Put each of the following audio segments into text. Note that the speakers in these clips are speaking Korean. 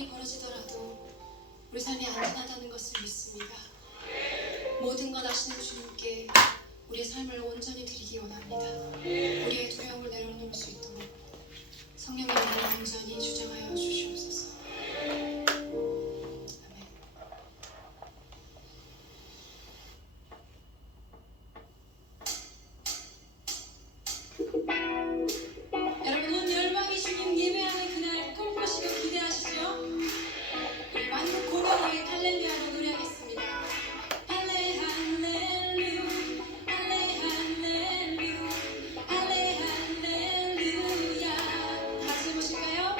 일이 벌어지더라도 우리 삶이 안전하다는 것을 믿습니다. 모든 것 아시는 주님께 우리의 삶을 온전히 드리기 원합니다. 우리의 두려움을 내려놓을 수 있도록 성령의 우리를 온전히 주장하여 주시옵소서. 아멘. 여러분, 온 열방이 주님 예배하는 그날 꿈꾸시고 기대하시죠? 우리 만국 공연의 할렐루야로 노래하겠습니다. 할레 할렐루 할레 할렐루 할레 할렐루야. 같이 해보실까요?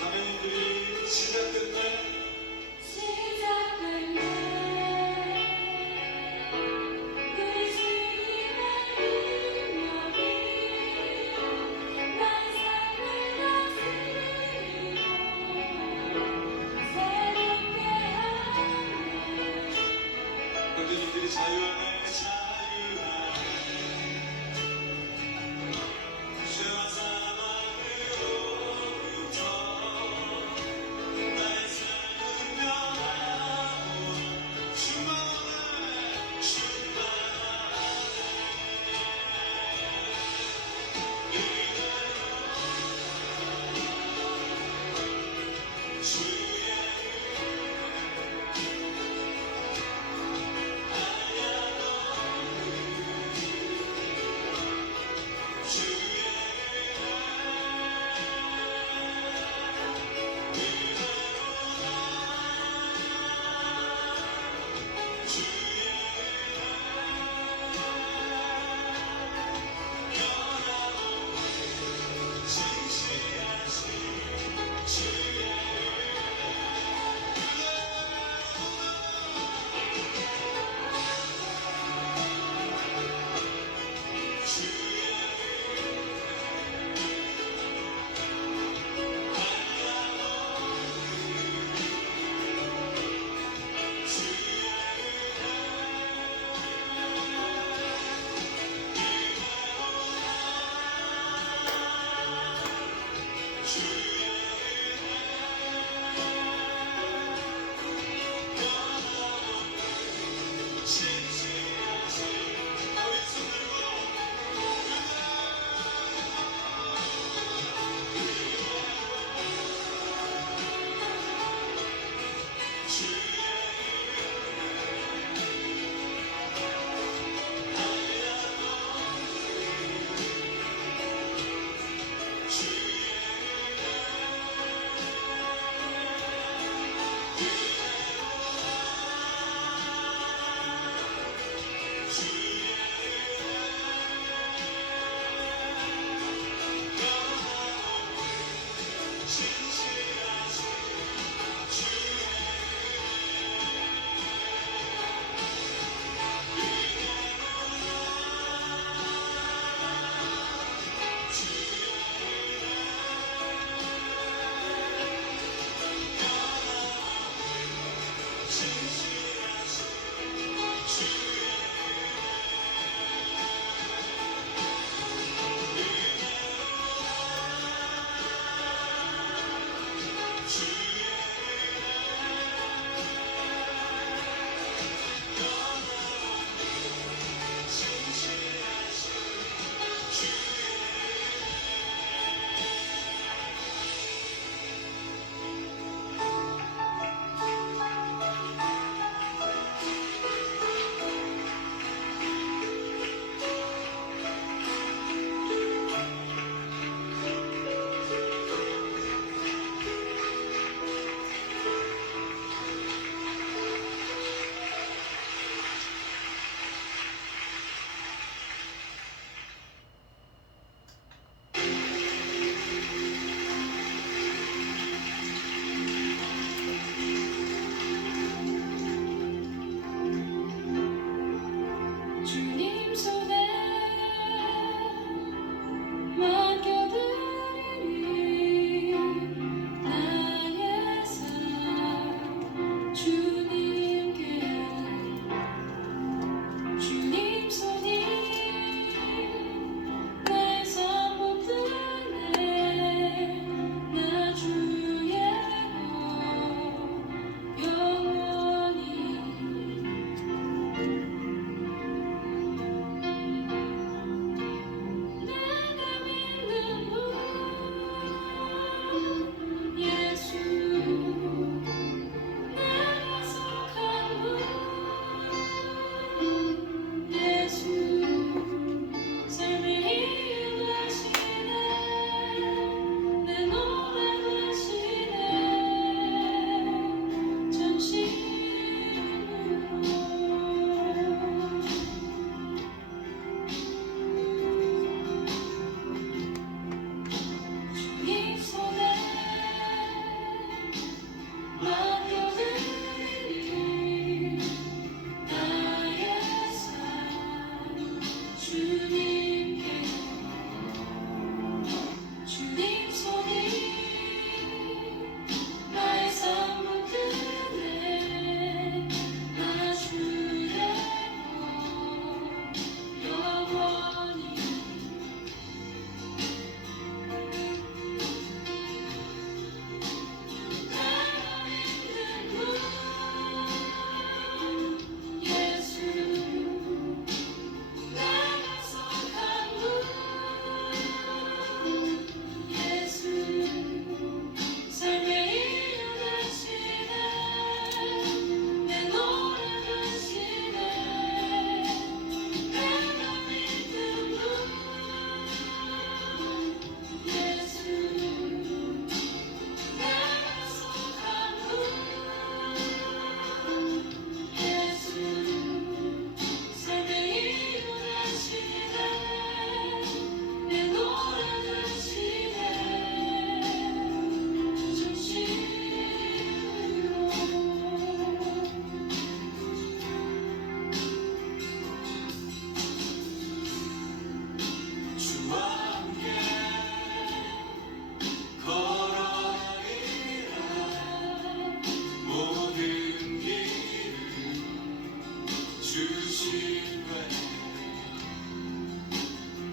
가면들이 시작됐네. 선생님들이 자유하네, 자유하네. 죄와 사망으로부터 나의 삶은 변하고 충만하네, 충만하네. 주의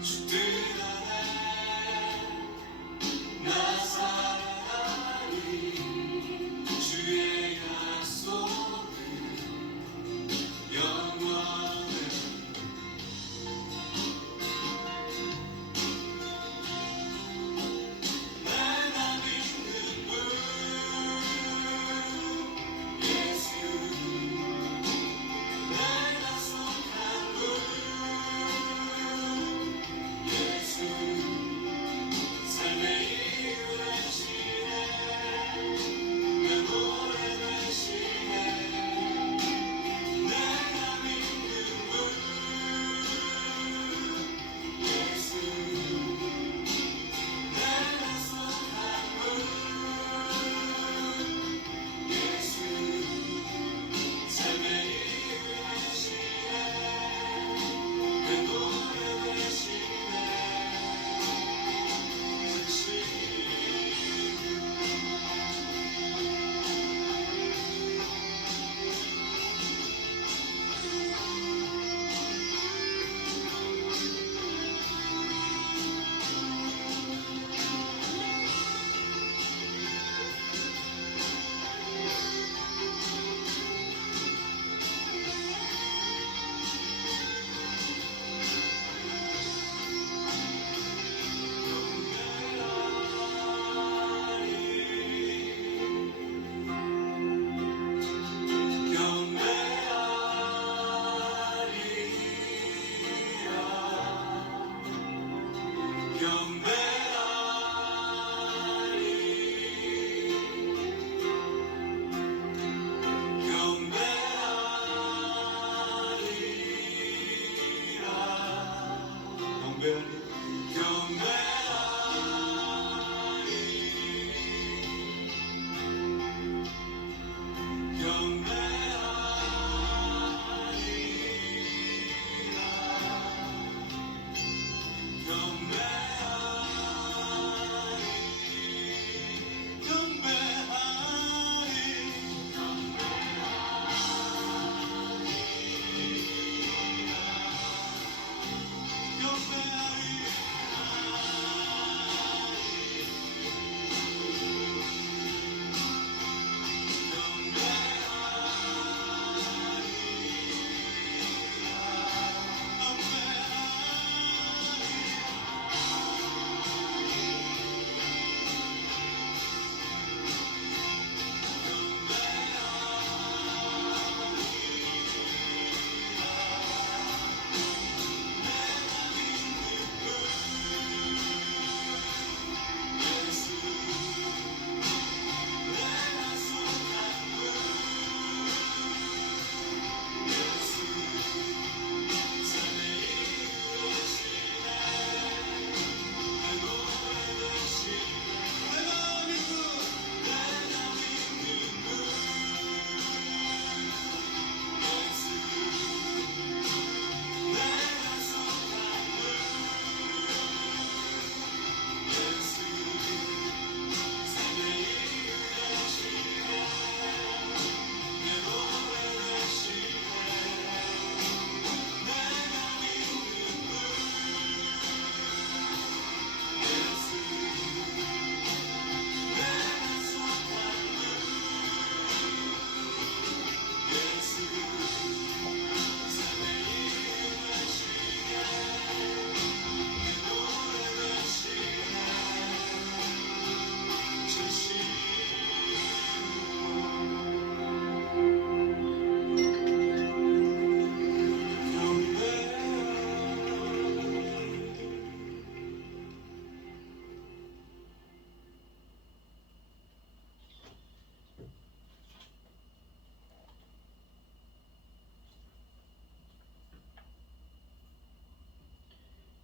주 뜻 안에 나 살아가리 주의 약속은 영원해 내가 믿는 분 예수 내가 속한 분 예수 삶의 이유 되시네 내 노래 되시네 내가 믿는 분 예수 내가 속한 분 예수 삶의 이유 되시네 내 노래 되시네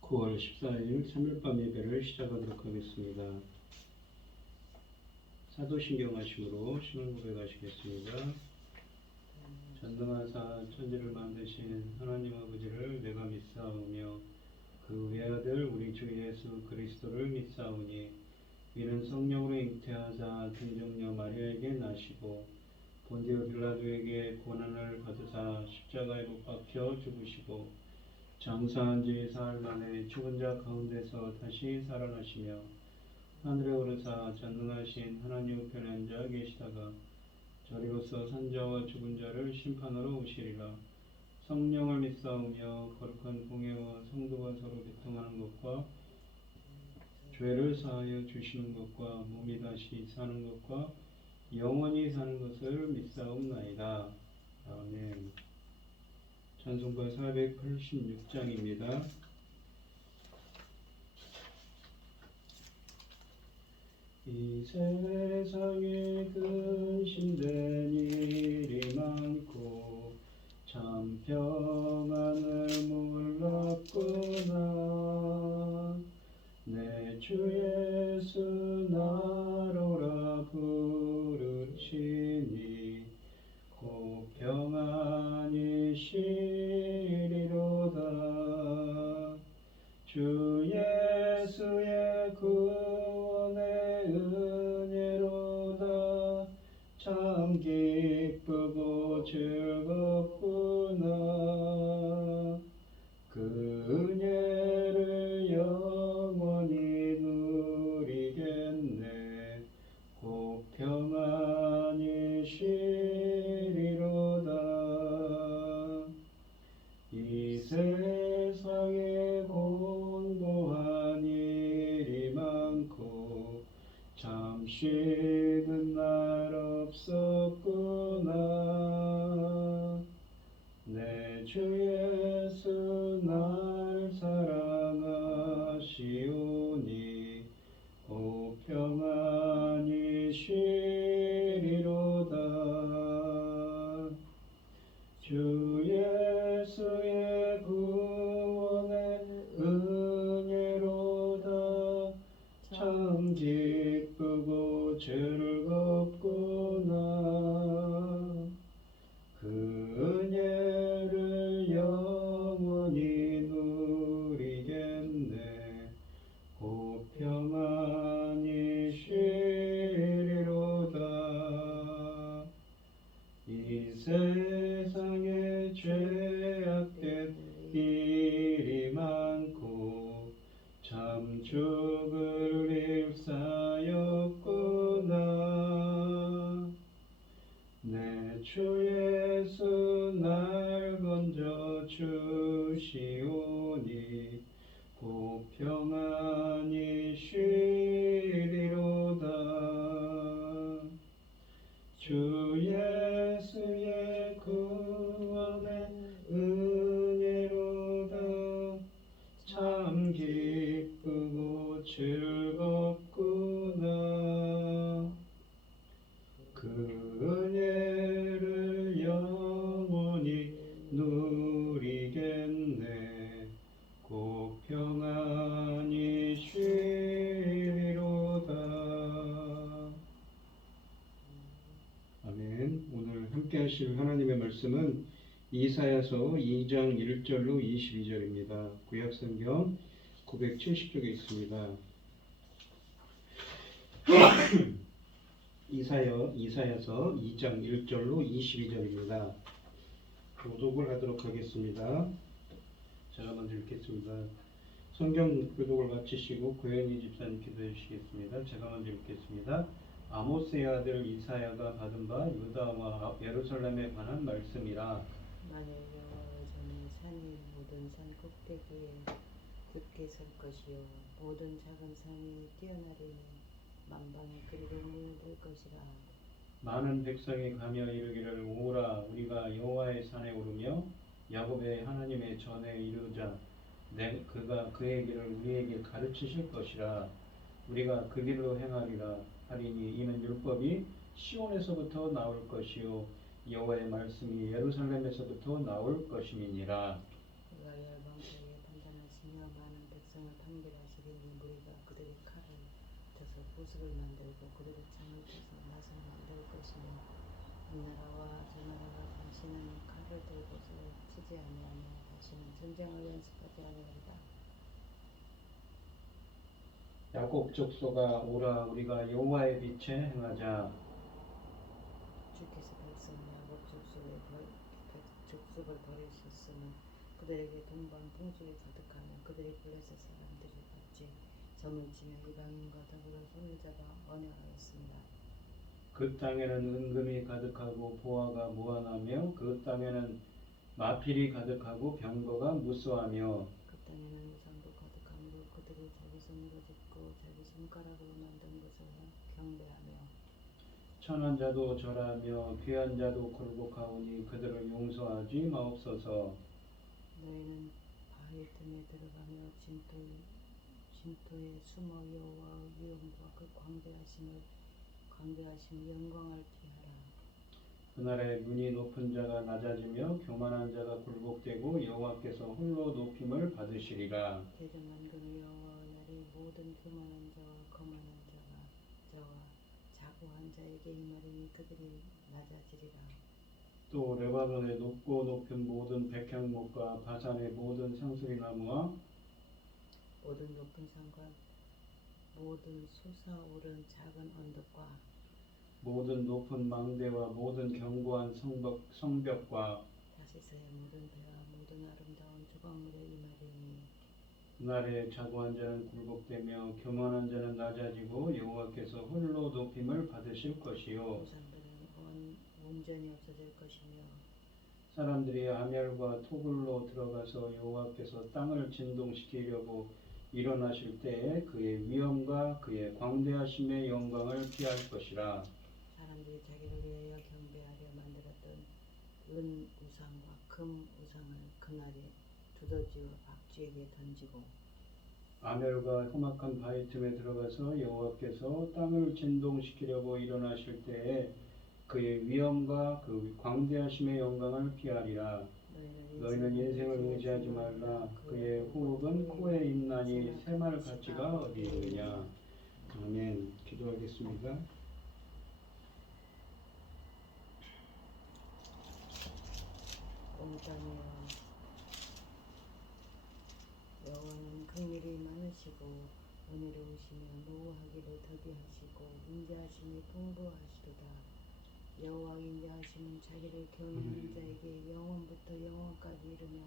(9월 14일) 3일밤 예배를 시작하도록 하겠습니다. 사도신경 하심으로 신앙 고백하시겠습니다. 전능하사 천지를 만드신 하나님 아버지를 내가 믿사오며 그 외아들 우리 주 예수 그리스도를 믿사오니 이는 성령으로 잉태하사 등정녀 마리아에게 나시고 본디오 빌라도에게 고난을 받으사 십자가에 못 박혀 죽으시고 장사한 지 사흘 만에 죽은 자 가운데서 다시 살아나시며 하늘에 오르사 전능하신 하나님 우편에 앉아 계시다가 저리로서 산자와 죽은 자를 심판하러 오시리라. 성령을 믿사오며 거룩한 공예와 성도가 서로 교통하는 것과 죄를 사하여 주시는 것과 몸이 다시 사는 것과 영원히 사는 것을 믿사옵나이다. 아멘. 찬송가 486장입니다. 이 세상에 근심된 일이 많고 참 평안을 몰랐구나. 내 주 예수 나로라 부르시니 곧 평안이 시리로다. 주 예수의 구원의 은혜로다. 참 기쁘고 즐겁구나. 그 은혜를 영원히 누리겠네. 곧 평안이 시리로다. 이 세상에 공고한 일이 많고 참 쉬는 날 없었구나. 내 주 예수 날 사랑하시오니 오 평안이 시리로다. 주 예수의 구원의 은혜로다. 참 기쁘고 즐겁구나. 그 은혜를 영원히 누리겠네. 곧 평안이 시리로다. 이 세상에 죄악된 일이 많고 참 죽을 일사였구나. 내 주 예수 날 건져 주시오니 곧 평안이 시리로다. 주 예수의 구원의 은혜로다. 참 기쁘고 즐겁구나. 그 은혜를 영원히 누리겠네. 곧 평안이 시리로다. 아멘. 오늘 함께 하실 하나님의 말씀은 이사야서 2장 1절로 22절입니다. 구약성경 970쪽에 있습니다. 이사야서 2장 1절로 22절입니다. 교독을 하도록 하겠습니다. 제가 먼저 읽겠습니다. 성경 교독을 마치시고 고현희 집사님 기도해 주시겠습니다. 제가 먼저 읽겠습니다. 아모스의 아들 이사야가 받은 바 유다와 예루살렘에 관한 말씀이라. 만일 여호와의 전에 산이 모든 산 꼭대기에 굳게 설 것이요 모든 작은 산이 뛰어나리니 만방에 그리고 물들 것이라. 많은 백성이 가며 이르기를 오라 우리가 여호와의 산에 오르며 야곱의 하나님의 전에 이르자. 그가 그의 길을 우리에게 가르치실 것이라. 우리가 그 길로 행하리라 하리니 이는 율법이 시온에서부터 나올 것이요 여호와의 말씀이 예루살렘에서부터 나올 것임이니라. 그가 열방 사이에 판단하시며 많은 백성을 판결하시리니 무리가 그들의 칼을 쳐서 보석을 만들고 그들의 창을 쳐서 낫을 만들 것이며 이 나라와 저 나라가 다시는 칼을 들고서 치지 아니하며 다시는 전쟁을 연습하지 아니하리라. 야곱 족속아 오라 우리가 여호와의 빛에 행하자. 주께서 보습을 버리셨으니 그들에게 동방 풍족이 가득하며 그들이 블레셋 사람들이 같이 점을 치며 이방인과 더불어 손을 잡아 언약하였습니다. 그 땅에는 은금이 가득하고 보화가 무한하며 그 땅에는 마필이 가득하고 병거가 무수하며 그 땅에는 우상도 가득하므로 그들이 자기 손으로 짓고 자기 손가락으로 만든 것을 경배하며 천한 자도 절하며 귀한 자도 굴복하오니 그들을 용서하지 마옵소서. 너희는 바위 틈에 들어가며 진토에 숨어 여호와의 위엄과 그 광대하심 영광을 피하라. 그날에 눈이 높은 자가 낮아지며 교만한 자가 굴복되고 여호와께서 홀로 높임을 받으시리라. 대정한 그는 여호와의 날이 모든 교만한 자와 거만한 자와 자고한 자에게 임하리니 그들이 낮아지리라. 또 레바논의 높고 높은 모든 백향목과 바산의 모든 상수리 나무와 모든 높은 산과 모든 솟아오른 작은 언덕과 모든 높은 망대와 모든 견고한 성벽과 다시스의 모든 배와 모든 아름다운 조각물에 임하리니 그날에 자고한 자는 굴복되며 교만한 자는 낮아지고 여호와께서 홀로 높임을 받으실 것이요 우상들은 온전히 없어질 것이며 사람들이 아멸과 토굴로 들어가서 여호와께서 땅을 진동시키려고 일어나실 때에 그의 위엄과 그의 광대하심의 영광을 피할 것이라. 사람들이 자기를 위하여 경배하려 만들었던 은 우상과 금 우상을 그날에 두더지와 박쥐에게 던지고 아멜과 험악한 바위 틈에 들어가서 여호와께서 땅을 진동시키려고 일어나실 때에 그의 위엄과 그 광대하심의 영광을 피하리라. 너희는 인생을 의지하지 말라. 그의 호흡은 코에 있나니 새말 가치가 어디 있느냐. 아멘. 기도하겠습니다. 온 땅이여 여호와는 긍휼이 많으시고 은혜로우시며 노하기를 더디하시고 인자하심이 풍부하시도다. 여호와 인자하심은 자기를 경외하는 자에게 영원부터 영원까지 이르며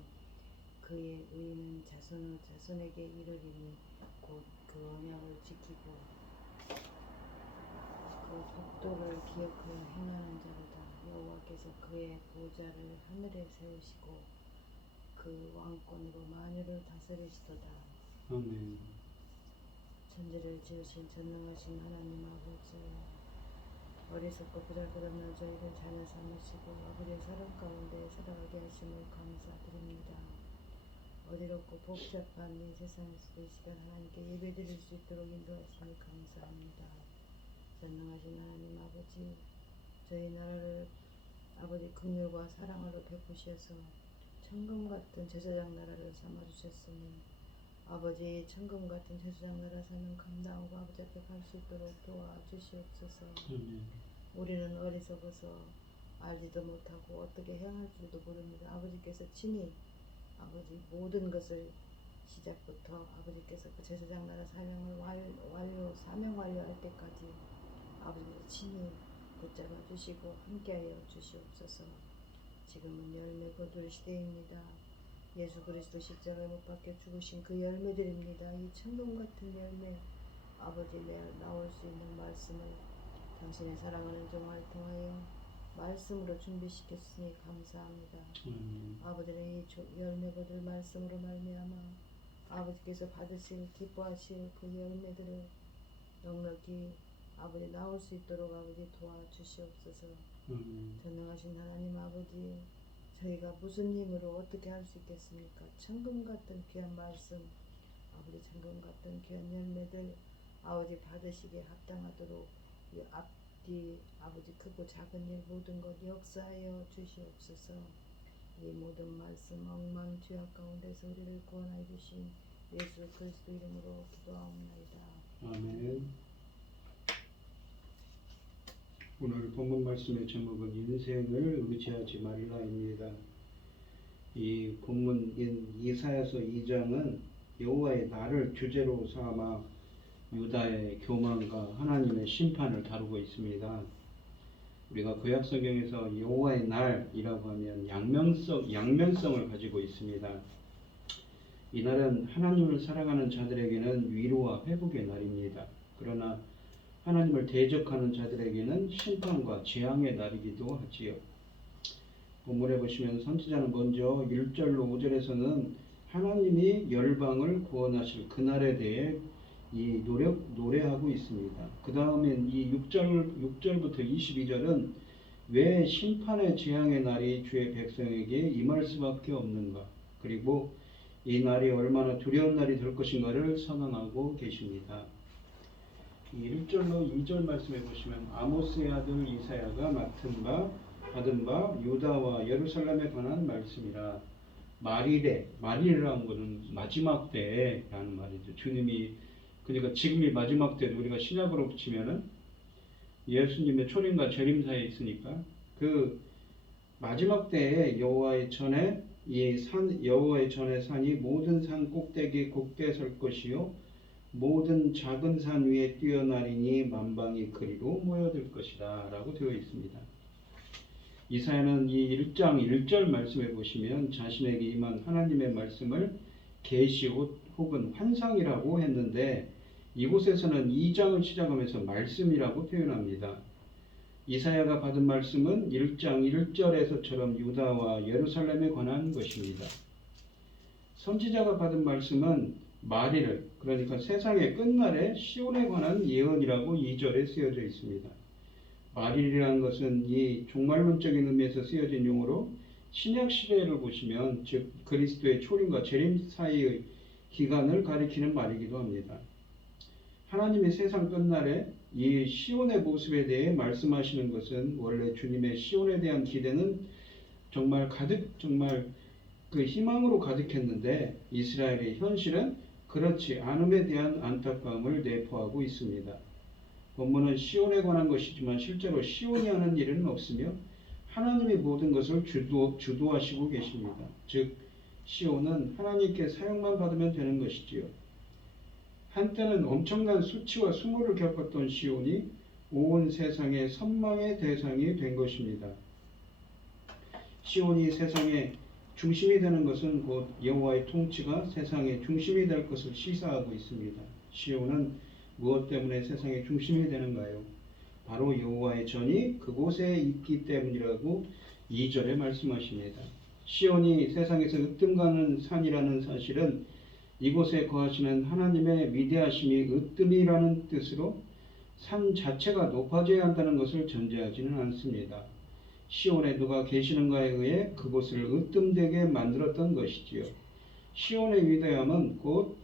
그의 의는 자손의 자손에게 이르리니 곧 그 언약을 지키고 그 법도를 기억하여 행하는 자로다. 여호와께서 그의 보좌를 하늘에 세우시고 그 왕권으로 만유를 다스리시도다. 아멘. 천지를 지으신 전능하신 하나님 아버지 어리석고 보잘것없는 저희를 자녀 삼으시고 아버지의 사랑 가운데 살아가게 하심을 감사드립니다. 어지럽고 복잡한 이 세상에서 이 시간 하나님께 예배드릴 수 있도록 인도하시니 감사합니다. 전능하신 하나님 아버지 저희 나라를 아버지 긍휼과 사랑으로 베푸셔서 천금 같은 제사장 나라를 삼아주셨으니 아버지 천금 같은 제사장 나라 사명 감당하고 아버지 앞에 갈 수 있도록 도와주시옵소서. 우리는 어리석어서 알지도 못하고 어떻게 행할 줄도 모릅니다. 아버지께서 친히 아버지 모든 것을 시작부터 아버지께서 그 제사장 나라 사명을 사명 완료할 때까지 아버지께서 친히 붙잡아 주시고 함께하여 주시옵소서. 지금은 열매 거둘 시대입니다. 예수 그리스도 십자가에 못 박혀 죽으신 그 열매들입니다. 이 천금 같은 열매 아버지 나올 수 있는 말씀을 당신의 사랑하는 종을 통하여 말씀으로 준비시켰으니 감사합니다. 아버지는 이 열매 거둘 말씀으로 말미암아 아버지께서 받으실 기뻐하실 그 열매들을 넉넉히 아버지 나올 수 있도록 아버지 도와주시옵소서. 전능하신 하나님 아버지 저희가 무슨 힘으로 어떻게 할 수 있겠습니까? 천금 같은 귀한 말씀 아버지 천금 같은 귀한 열매들 아버지 받으시기에 합당하도록 이 앞뒤 아버지 크고 작은 일 모든 것 역사하여 주시옵소서. 이 모든 말씀 엉망죄악 가운데서 우리를 구원하여 주신 예수 그리스도 이름으로 기도하옵나이다. 아멘. 오늘 본문 말씀의 제목은 인생을 의지하지 말라입니다. 이 본문인 이사야서 2장은 여호와의 날을 주제로 삼아 유다의 교만과 하나님의 심판을 다루고 있습니다. 우리가 구약 성경에서 여호와의 날이라고 하면 양면성을 가지고 있습니다. 이 날은 하나님을 살아가는 자들에게는 위로와 회복의 날입니다. 그러나 하나님을 대적하는 자들에게는 심판과 재앙의 날이기도 하지요. 본문에 보시면 선지자는 먼저 1절로 5절에서는 하나님이 열방을 구원하실 그날에 대해 노래하고 있습니다. 그 다음엔 이 6절부터 22절은 왜 심판의 재앙의 날이 주의 백성에게 임할 수밖에 없는가, 그리고 이 날이 얼마나 두려운 날이 될 것인가를 선언하고 계십니다. 1절로 2절 말씀해 보시면 아모스의 아들 이사야가 받은 바 유다와 예루살렘에 관한 말씀이라. 말이래라는 것은 마지막 때라는 말이죠. 주님이, 그러니까 지금이 마지막 때도 우리가 신약으로 붙이면은 예수님의 초림과 재림 사이에 있으니까 그 마지막 때에 여호와의 전에 산이 모든 산 꼭대기 곧게 설 것이요 모든 작은 산 위에 뛰어나리니 만방이 그리로 모여들 것이다 라고 되어 있습니다. 이사야는 이 1장 1절 말씀에 보시면 자신에게 임한 하나님의 말씀을 계시 혹은 환상이라고 했는데, 이곳에서는 2장을 시작하면서 말씀이라고 표현합니다. 이사야가 받은 말씀은 1장 1절에서처럼 유다와 예루살렘에 관한 것입니다. 선지자가 받은 말씀은 마리를, 그러니까 세상의 끝날에 시온에 관한 예언이라고 2절에 쓰여져 있습니다. 마릴이라는 것은 이 종말론적인 의미에서 쓰여진 용어로 신약 시대를 보시면 즉 그리스도의 초림과 재림 사이의 기간을 가리키는 말이기도 합니다. 하나님이 세상 끝날에 이 시온의 모습에 대해 말씀하시는 것은 원래 주님의 시온에 대한 기대는 정말 그 희망으로 가득했는데 이스라엘의 현실은 그렇지 않음에 대한 안타까움을 내포하고 있습니다. 본문은 시온에 관한 것이지만 실제로 시온이 하는 일은 없으며 하나님이 모든 것을 주도하시고 계십니다. 즉 시온은 하나님께 사용만 받으면 되는 것이지요. 한때는 엄청난 수치와 수모를 겪었던 시온이 온 세상의 선망의 대상이 된 것입니다. 시온이 세상의 중심이 되는 것은 곧 여호와의 통치가 세상의 중심이 될 것을 시사하고 있습니다. 시온은 무엇 때문에 세상의 중심이 되는가요? 바로 여호와의 전이 그곳에 있기 때문이라고 2절에 말씀하십니다. 시온이 세상에서 으뜸가는 산이라는 사실은 이곳에 거하시는 하나님의 위대하심이 으뜸이라는 뜻으로 산 자체가 높아져야 한다는 것을 전제하지는 않습니다. 시온에 누가 계시는가에 의해 그곳을 으뜸되게 만들었던 것이지요. 시온의 위대함은 곧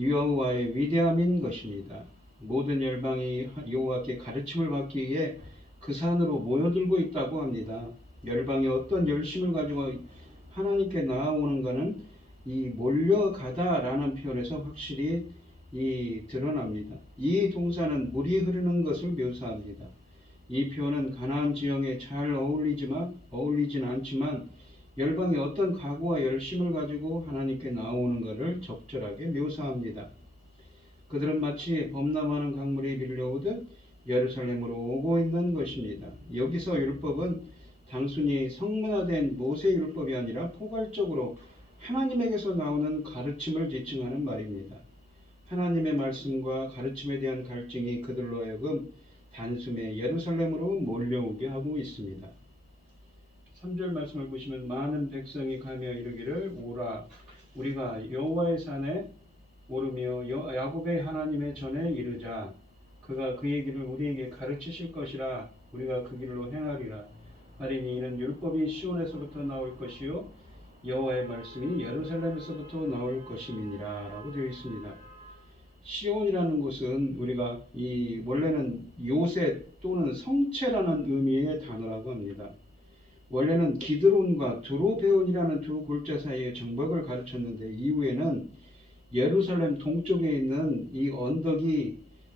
여호와의 위대함인 것입니다. 모든 열방이 여호와께 가르침을 받기 위해 그 산으로 모여들고 있다고 합니다. 열방이 어떤 열심을 가지고 하나님께 나아오는가는 이 몰려가다라는 표현에서 확실히 드러납니다. 이 동사는 물이 흐르는 것을 묘사합니다. 이 표현은 가나안 지형에 잘 어울리진 않지만 열방이 어떤 각오와 열심을 가지고 하나님께 나오는 것을 적절하게 묘사합니다. 그들은 마치 범람하는 강물이 밀려오듯 예루살렘으로 오고 있는 것입니다. 여기서 율법은 단순히 성문화된 모세 율법이 아니라 포괄적으로 하나님에게서 나오는 가르침을 지칭하는 말입니다. 하나님의 말씀과 가르침에 대한 갈증이 그들로 하여금 단숨에 예루살렘으로 몰려오게 하고 있습니다. 3절 말씀을 보시면 많은 백성이 가며 이르기를 오라 우리가 여호와의 산에 오르며 야곱의 하나님의 전에 이르자. 그가 그의 길을 우리에게 가르치실 것이라. 우리가 그 길로 행하리라. 하리니 이는 율법이 시온에서부터 나올 것이요 여호와의 말씀이 예루살렘에서부터 나올 것임이니라 라고 되어 있습니다. 시온이라는 곳은 우리가 원래는 요셉 또는 성체라는 의미의 단어라고 합니다. 원래는 기드론과 드로베온이라는 두 골짜 사이의 정박을 가르쳤는데 이후에는 예루살렘 동쪽에 있는 이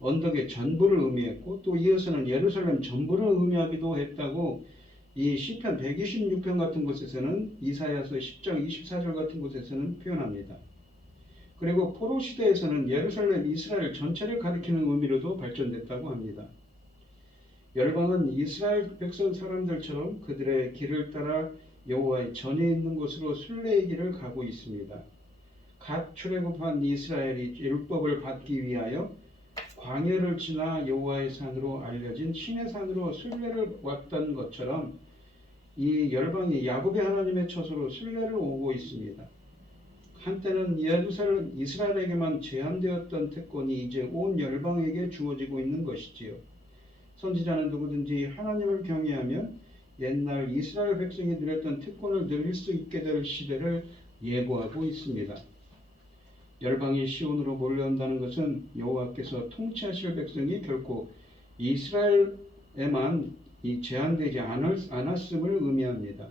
언덕의 전부를 의미했고 또 이어서는 예루살렘 전부를 의미하기도 했다고 이 시편 126편 같은 곳에서는 이사야서 10장 24절 같은 곳에서는 표현합니다. 그리고 포로 시대에서는 예루살렘 이스라엘 전체를 가리키는 의미로도 발전됐다고 합니다. 열방은 이스라엘 백성 사람들처럼 그들의 길을 따라 여호와의 전에 있는 곳으로 순례의 길을 가고 있습니다. 갓 출애굽한 이스라엘이 율법을 받기 위하여 광야를 지나 여호와의 산으로 알려진 신의 산으로 순례를 왔던 것처럼 이 열방이 야곱의 하나님의 처소로 순례를 오고 있습니다. 한때는 예루살렘 이스라엘에게만 제한되었던 특권이 이제 온 열방에게 주어지고 있는 것이지요. 선지자는 누구든지 하나님을 경외하면 옛날 이스라엘 백성이 누렸던 특권을 누릴 수 있게 될 시대를 예고하고 있습니다. 열방이 시온으로 몰려온다는 것은 여호와께서 통치하실 백성이 결코 이스라엘에만 제한되지 않았음을 의미합니다.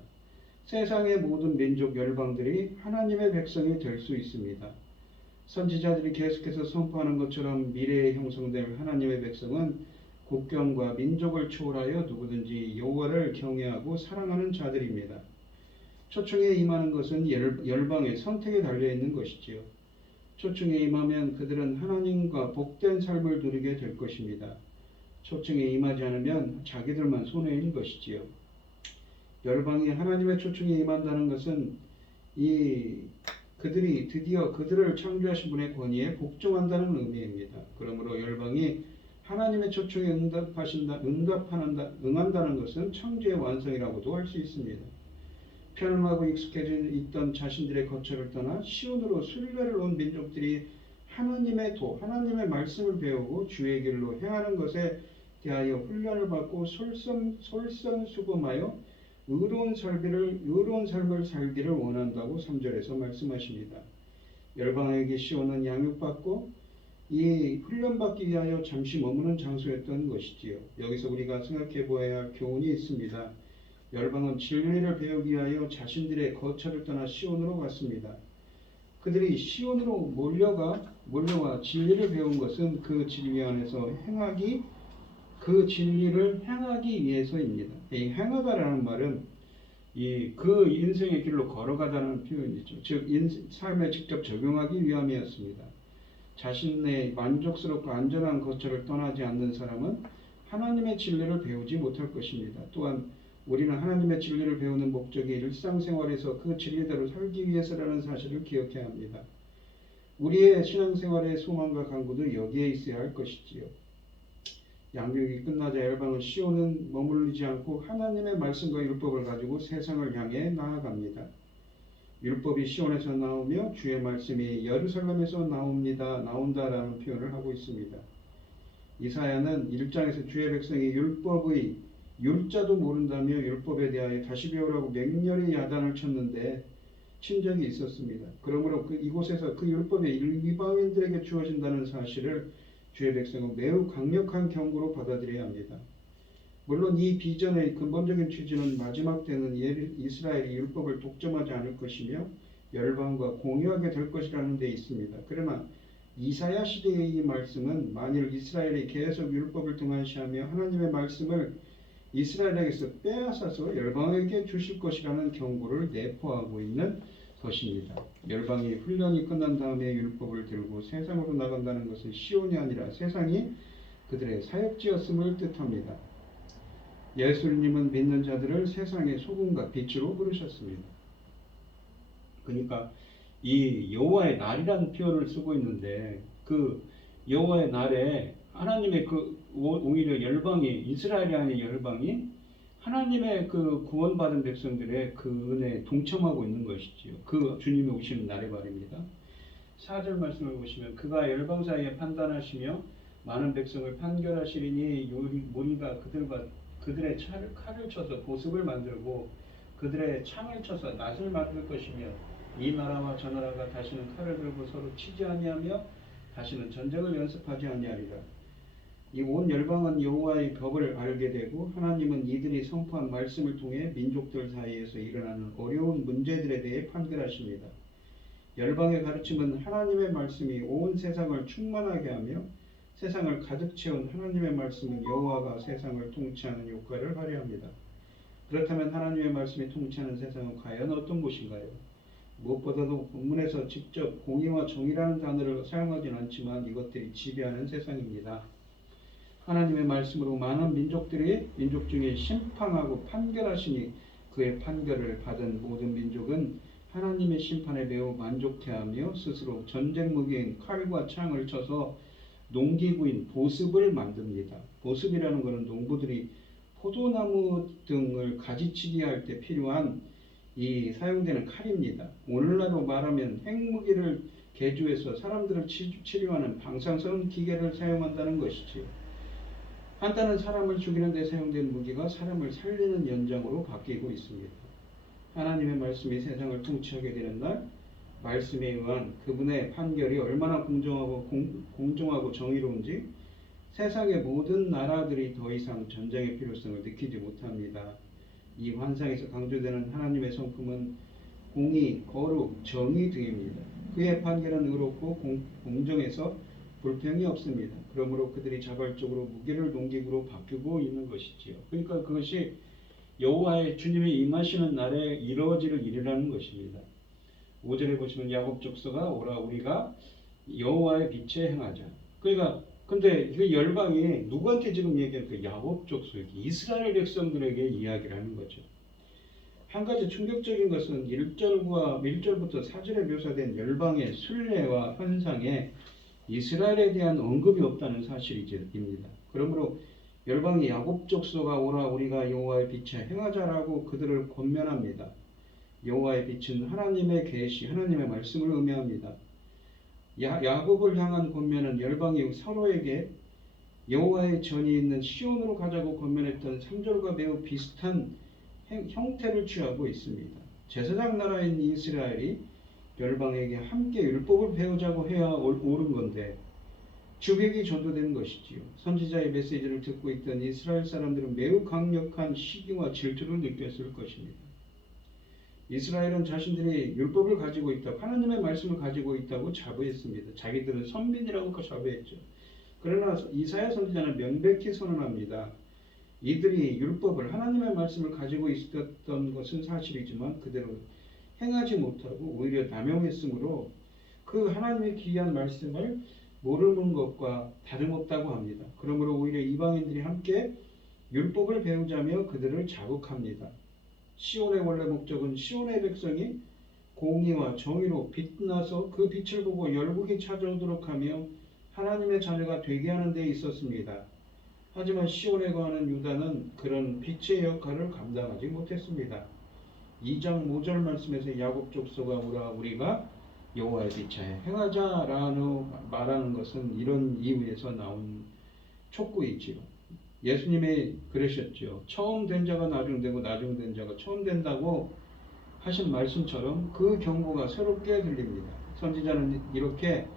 세상의 모든 민족 열방들이 하나님의 백성이 될 수 있습니다. 선지자들이 계속해서 선포하는 것처럼 미래에 형성될 하나님의 백성은 국경과 민족을 초월하여 누구든지 여호와를 경외하고 사랑하는 자들입니다. 초청에 임하는 것은 열방의 선택에 달려 있는 것이지요. 초청에 임하면 그들은 하나님과 복된 삶을 누리게 될 것입니다. 초청에 임하지 않으면 자기들만 손해인 것이지요. 열방이 하나님의 초청에 임한다는 것은 그들이 드디어 그들을 창조하신 분의 권위에 복종한다는 의미입니다. 그러므로 열방이 하나님의 초청에 응한다는 것은 창조의 완성이라고도 할 수 있습니다. 편안하고 익숙해져 있던 자신들의 거처를 떠나 시온으로 순례를 온 민족들이 하나님의 말씀을 배우고 주의 길로 행하는 것에 대하여 훈련을 받고 솔선수범하여 의로운 삶을 살기를 원한다고 3절에서 말씀하십니다. 열방에게 시온은 양육받고 이 훈련받기 위하여 잠시 머무는 장소였던 것이지요. 여기서 우리가 생각해 보아야 할 교훈이 있습니다. 열방은 진리를 배우기 위하여 자신들의 거처를 떠나 시온으로 갔습니다. 그들이 시온으로 몰려와 진리를 배운 것은 그 진리를 행하기 위해서입니다. 이 행하다라는 말은 그 인생의 길로 걸어가다는 표현이죠. 즉 삶에 직접 적용하기 위함이었습니다. 자신의 만족스럽고 안전한 거처를 떠나지 않는 사람은 하나님의 진리를 배우지 못할 것입니다. 또한 우리는 하나님의 진리를 배우는 목적이 일상생활에서 그 진리대로 살기 위해서라는 사실을 기억해야 합니다. 우리의 신앙생활의 소망과 간구도 여기에 있어야 할 것이지요. 양육이 끝나자 열방은 시온은 머물리지 않고 하나님의 말씀과 율법을 가지고 세상을 향해 나아갑니다. 율법이 시온에서 나오며 주의 말씀이 예루살렘에서 나온다라는 표현을 하고 있습니다. 이사야는 1장에서 주의 백성이 율법의 율자도 모른다며 율법에 대하여 다시 배우라고 맹렬히 야단을 쳤는데 친 적이 있었습니다. 그러므로 이곳에서 그 율법이 이방인들에게 주어진다는 사실을 주의 백성은 매우 강력한 경고로 받아들여야 합니다. 물론 이 비전의 근본적인 취지는 마지막 때는 이스라엘이 율법을 독점하지 않을 것이며 열방과 공유하게 될 것이라는 데 있습니다. 그러나 이사야 시대의 이 말씀은 만일 이스라엘이 계속 율법을 등한시하며 하나님의 말씀을 이스라엘에게서 빼앗아서 열방에게 주실 것이라는 경고를 내포하고 있는 것입니다. 열방이 훈련이 끝난 다음에 율법을 들고 세상으로 나간다는 것은 시온이 아니라 세상이 그들의 사역지였음을 뜻합니다. 예수님은 믿는 자들을 세상의 소금과 빛으로 부르셨습니다. 그러니까 이 여호와의 날이라는 표현을 쓰고 있는데 그 여호와의 날에 하나님의 오히려 열방이 이스라엘이 아닌 열방이 하나님의 그 구원받은 백성들의 그 은혜에 동참하고 있는 것이지요. 그 주님이 오시는 날의 말입니다. 4절 말씀을 보시면 그가 열방 사이에 판단하시며 많은 백성을 판결하시리니 무리가 그들의 칼을 쳐서 보습을 만들고 그들의 창을 쳐서 낫을 만들 것이며 이 나라와 저 나라가 다시는 칼을 들고 서로 치지 아니하며 다시는 전쟁을 연습하지 아니하리라. 이 온 열방은 여호와의 법을 알게 되고 하나님은 이들이 선포한 말씀을 통해 민족들 사이에서 일어나는 어려운 문제들에 대해 판결하십니다. 열방의 가르침은 하나님의 말씀이 온 세상을 충만하게 하며 세상을 가득 채운 하나님의 말씀은 여호와가 세상을 통치하는 역할을 발휘합니다. 그렇다면 하나님의 말씀이 통치하는 세상은 과연 어떤 곳인가요? 무엇보다도 본문에서 직접 공의와 정의라는 단어를 사용하진 않지만 이것들이 지배하는 세상입니다. 하나님의 말씀으로 많은 민족 중에 심판하고 판결하시니 그의 판결을 받은 모든 민족은 하나님의 심판에 매우 만족해하며 스스로 전쟁 무기인 칼과 창을 쳐서 농기구인 보습을 만듭니다. 보습이라는 것은 농부들이 포도나무 등을 가지치기 할 때 필요한 이 사용되는 칼입니다. 오늘날로 말하면 핵무기를 개조해서 사람들을 치료하는 방사선 기계를 사용한다는 것이지요. 한때는 사람을 죽이는 데 사용된 무기가 사람을 살리는 연장으로 바뀌고 있습니다. 하나님의 말씀이 세상을 통치하게 되는 날, 말씀에 의한 그분의 판결이 얼마나 공정하고 정의로운지 세상의 모든 나라들이 더 이상 전쟁의 필요성을 느끼지 못합니다. 이 환상에서 강조되는 하나님의 성품은 공의, 거룩, 정의 등입니다. 그의 판결은 의롭고 공정해서 불평이 없습니다. 그러므로 그들이 자발적으로 무기를 농기구로 바꾸고 있는 것이지요. 그러니까 그것이 여호와의 주님이 임하시는 날에 이루어질 일이라는 것입니다. 5절에 보시면 야곱 족속아 오라 우리가 여호와의 빛에 행하자. 그러니까 근데 그 열방이 누구한테 지금 얘기하는 그 야곱 족속 이스라엘 백성들에게 이야기를 하는 거죠. 한 가지 충격적인 것은 1절부터 4절에 묘사된 열방의 순례와 환상에 이스라엘에 대한 언급이 없다는 사실입니다. 그러므로 열방이 야곱 족속아 오라 우리가 여호와의 빛에 행하자라고 그들을 권면합니다. 여호와의 빛은 하나님의 계시, 하나님의 말씀을 의미합니다. 야곱을 향한 권면은 열방이 서로에게 여호와의 전이 있는 시온으로 가자고 권면했던 3절과 매우 비슷한 형태를 취하고 있습니다. 제사장 나라인 이스라엘이 열방에게 함께 율법을 배우자고 해야 옳은 건데 주객이 전도된 것이지요. 선지자의 메시지를 듣고 있던 이스라엘 사람들은 매우 강력한 시기와 질투를 느꼈을 것입니다. 이스라엘은 자신들이 율법을 가지고 있다고 하나님의 말씀을 가지고 있다고 자부했습니다. 자기들은 선민이라고 자부했죠. 그러나 이사야 선지자는 명백히 선언합니다. 이들이 율법을 하나님의 말씀을 가지고 있었던 것은 사실이지만 그대로 행하지 못하고 오히려 남용했으므로 그 하나님의 귀한 말씀을 모르는 것과 다름없다고 합니다. 그러므로 오히려 이방인들이 함께 율법을 배우자며 그들을 자극합니다. 시온의 원래 목적은 시온의 백성이 공의와 정의로 빛나서 그 빛을 보고 열국이 찾아오도록 하며 하나님의 자녀가 되게 하는 데 있었습니다. 하지만 시온에 거하는 유다는 그런 빛의 역할을 감당하지 못했습니다. 2장 5절 말씀에서 야곱 족속아 오라 우리가 여호와의 빛에 행하자라고 말하는 것은 이런 이유에서 나온 촉구이지요. 예수님이 그러셨죠. 처음 된 자가 나중되고 나중된 자가 처음 된다고 하신 말씀처럼 그 경고가 새롭게 들립니다. 선지자는 이렇게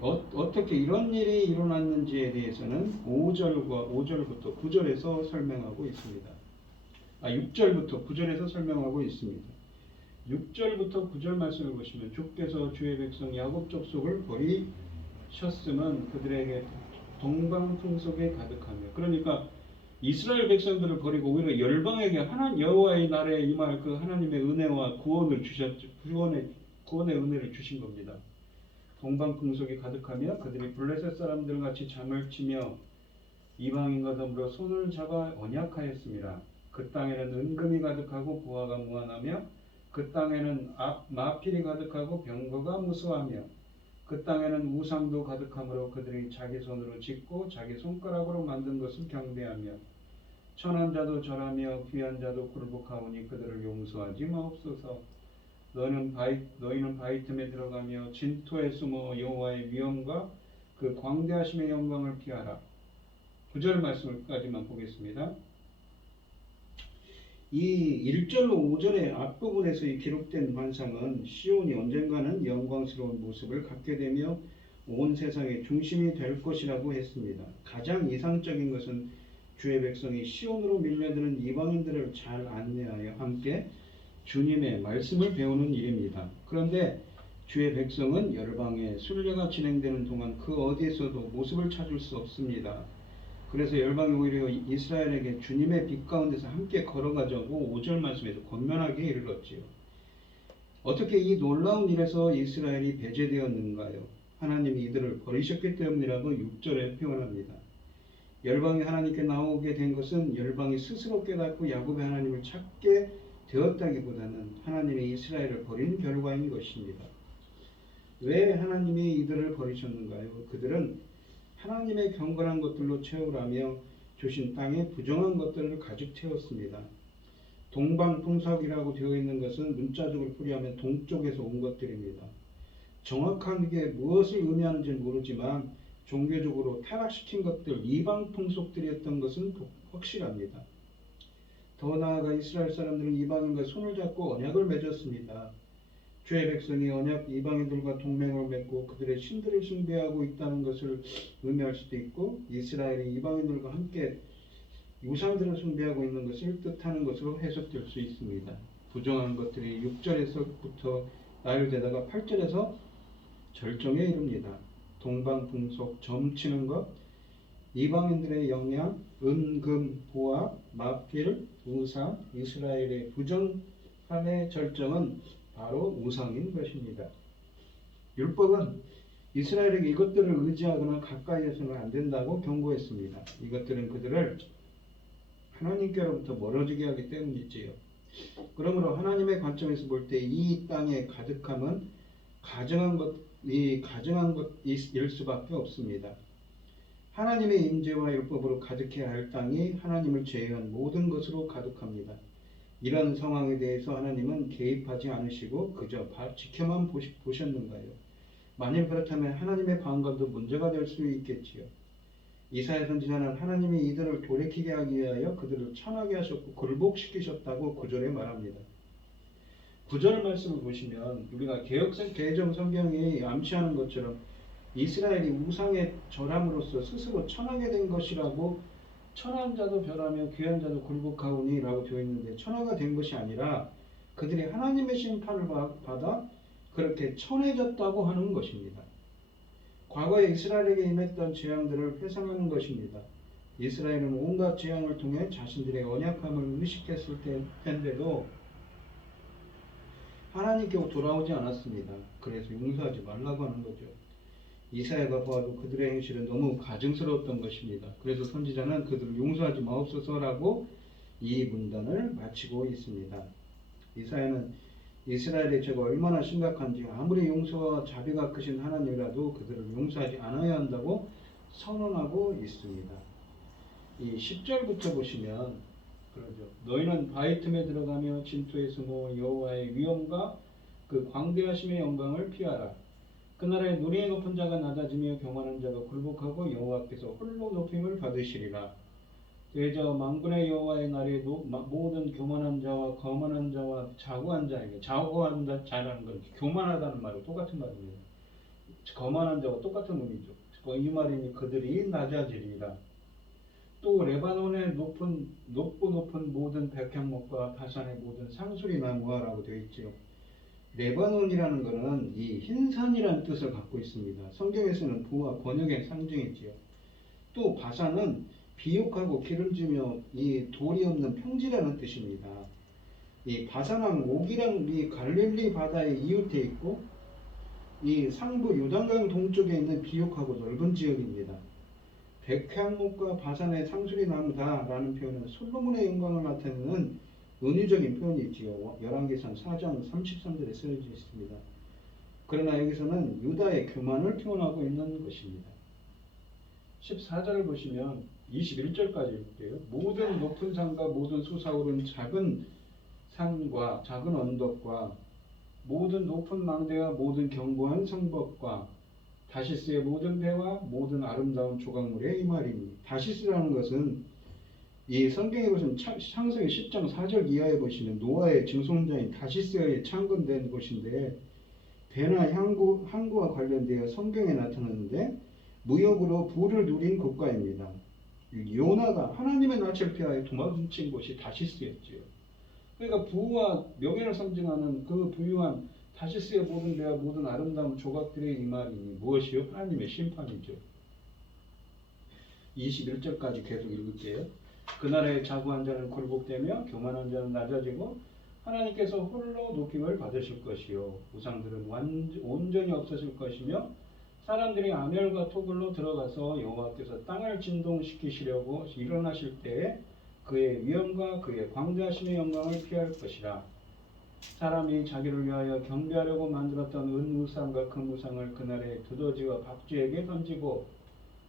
어떻게 이런 일이 일어났는지에 대해서는 5절부터 9절에서 설명하고 있습니다. 6절부터 9절에서 설명하고 있습니다. 6절부터 9절 말씀을 보시면 주께서 주의 백성 야곱 족속을 버리셨으면 그들에게 동방풍속에 가득하며 그러니까 이스라엘 백성들을 버리고 오히려 열방에게 여호와의 날에 임할 그 하나님의 은혜와 구원을 주셨죠. 구원의 은혜를 주신 겁니다. 동방풍속이 가득하며 그들이 블레셋 사람들 같이 잠을 치며 이방인과 더불어 손을 잡아 언약하였습니다. 그 땅에는 은금이 가득하고 부하가 무한하며 그 땅에는 마필이 가득하고 병거가 무수하며 그 땅에는 우상도 가득하므로 그들이 자기 손으로 짓고 자기 손가락으로 만든 것을 경배하며 천한 자도 절하며 귀한 자도 굴복하오니 그들을 용서하지 마옵소서. 너희는 바위 틈에 들어가며 진토에 숨어 여호와의 위엄과 그 광대하심의 영광을 피하라. 9절 말씀까지만 보겠습니다. 이 1절로 5절의 앞부분에서 기록된 환상은 시온이 언젠가는 영광스러운 모습을 갖게 되며 온 세상의 중심이 될 것이라고 했습니다. 가장 이상적인 것은 주의 백성이 시온으로 밀려드는 이방인들을 잘 안내하여 함께 주님의 말씀을 배우는 일입니다. 그런데 주의 백성은 열방의 순례가 진행되는 동안 그 어디에서도 모습을 찾을 수 없습니다. 그래서 열방이 오히려 이스라엘에게 주님의 빛 가운데서 함께 걸어가자고 5절 말씀에서 권면하게 이르렀지요. 어떻게 이 놀라운 일에서 이스라엘이 배제되었는가요? 하나님이 이들을 버리셨기 때문이라고 6절에 표현합니다. 열방이 하나님께 나오게 된 것은 열방이 스스로 깨닫고 야곱의 하나님을 찾게 되었다기보다는 하나님이 이스라엘을 버린 결과인 것입니다. 왜 하나님이 이들을 버리셨는가요? 그들은 하나님의 경건한 것들로 채우라며 주신 땅에 부정한 것들을 가득 채웠습니다. 동방풍석이라고 되어 있는 것은 문자적으로 풀이하면 동쪽에서 온 것들입니다. 정확하게 무엇을 의미하는지 모르지만 종교적으로 타락시킨 것들, 이방 풍속들이었던 것은 확실합니다. 더 나아가 이스라엘 사람들은 이방인과 손을 잡고 언약을 맺었습니다. 주의 백성이 언약 이방인들과 동맹을 맺고 그들의 신들을 숭배하고 있다는 것을 의미할 수도 있고, 이스라엘이 이방인들과 함께 우상들을 숭배하고 있는 것을 뜻하는 것으로 해석될 수 있습니다. 부정한 것들이 6절에서부터 나열되다가 8절에서 절정에 이릅니다. 동방풍속, 점치는 것, 이방인들의 영향, 은금, 보합, 마필, 우상, 이스라엘의 부정함의 절정은 바로 우상인 것입니다. 율법은 이스라엘에게 이것들을 의지하거나 가까이에서는 안 된다고 경고했습니다. 이것들은 그들을 하나님께로부터 멀어지게 하기 때문이지요. 그러므로 하나님의 관점에서 볼 때 이 땅의 가득함은 가증한 것일 수밖에 없습니다. 하나님의 임재와 율법으로 가득해야 할 땅이 하나님을 제외한 모든 것으로 가득합니다. 이런 상황에 대해서 하나님은 개입하지 않으시고 그저 지켜만 보셨는가요? 만일 그렇다면 하나님의 방관도 문제가 될 수 있겠지요. 이사야 선지자는 하나님이 이들을 돌이키게 하기 위하여 그들을 천하게 하셨고 굴복시키셨다고 9절에 말합니다. 9절 말씀을 보시면 우리가 개정 성경이 암시하는 것처럼 이스라엘이 우상에 절함으로써 스스로 천하게 된 것이라고, 천한 자도 별하며 귀한 자도 굴복하오니 라고 되어 있는데, 천하가 된 것이 아니라 그들이 하나님의 심판을 받아 그렇게 천해졌다고 하는 것입니다. 과거에 이스라엘에게 임했던 재앙들을 회상하는 것입니다. 이스라엘은 온갖 재앙을 통해 자신들의 언약함을 의식했을 텐데도 하나님께 돌아오지 않았습니다. 그래서 용서하지 말라고 하는 거죠. 이사야가 보아도 그들의 행실은 너무 가증스러웠던 것입니다. 그래서 선지자는 그들을 용서하지 마옵소서라고 이 문단을 마치고 있습니다. 이사야는 이스라엘의 죄가 얼마나 심각한지 아무리 용서와 자비가 크신 하나님이라도 그들을 용서하지 않아야 한다고 선언하고 있습니다. 이 10절부터 보시면 그러죠. 너희는 바위 틈에 들어가며 진토에 숨어 여호와의 위엄과 그 광대하심의 영광을 피하라. 그날에 누리의 높은 자가 낮아지며 교만한 자가 굴복하고 여호와께서 홀로 높임을 받으시리라. 대저 만군의 여호와의 날에 모든 교만한 자와 거만한 자와 자고한 자에게, 자고한 자라는 건 교만하다는 말과 똑같은 말입니다. 거만한 자와 똑같은 의미죠. 이 말이니 그들이 낮아지리라. 또 레바논의 높은 모든 백향목과 바산의 모든 상수리 나무와라고 되어 있지요. 레바논이라는 것은 이 흰산이라는 뜻을 갖고 있습니다. 성경에서는 부와 번영의 상징이지요. 또 바산은 비옥하고 기름지며 이 돌이 없는 평지라는 뜻입니다. 이 바산왕 옥이란 이 갈릴리 바다에 이웃해 있고, 이 상부 요단강 동쪽에 있는 비옥하고 넓은 지역입니다. 백향목과 바산의 상수리 나무다라는 표현은 솔로몬의 영광을 나타내는 은유적인 표현이지요. 열왕기상 4장 33절에 쓰여져 있습니다. 그러나 여기서는 유다의 교만을 표현하고 있는 것입니다. 14절을 보시면 21절까지 읽을게요. 모든 높은 산과 모든 솟아오른 작은 산과 작은 언덕과 모든 높은 망대와 모든 견고한 성벽과 다시스의 모든 배와 모든 아름다운 조각물의 이 말이니, 다시스라는 것은 이 성경에 보시면 창세기 10장 4절 이하에 보시면 노아의 증손자인 다시스에 창건된 곳인데, 배나 항구와 관련되어 성경에 나타나는데 무역으로 부를 누린 국가입니다. 요나가 하나님의 낯을 피하여 도망친 곳이 다시스였지요. 그러니까 부와 명예를 상징하는 그 부유한 다시스의 모든 배와 모든 아름다운 조각들의 이 말이니 무엇이요? 하나님의 심판이죠. 21절까지 계속 읽을게요. 그날에 자고한 자는 굴복되며 교만한 자는 낮아지고 하나님께서 홀로 높임을 받으실 것이요, 우상들은 온전히 없어질 것이며 사람들이 아멜과 토굴로 들어가서 여호와께서 땅을 진동시키시려고 일어나실 때에 그의 위엄과 그의 광대하심의 영광을 피할 것이라. 사람이 자기를 위하여 경배하려고 만들었던 은우상과 금우상을 그날에 두더지와 박쥐에게 던지고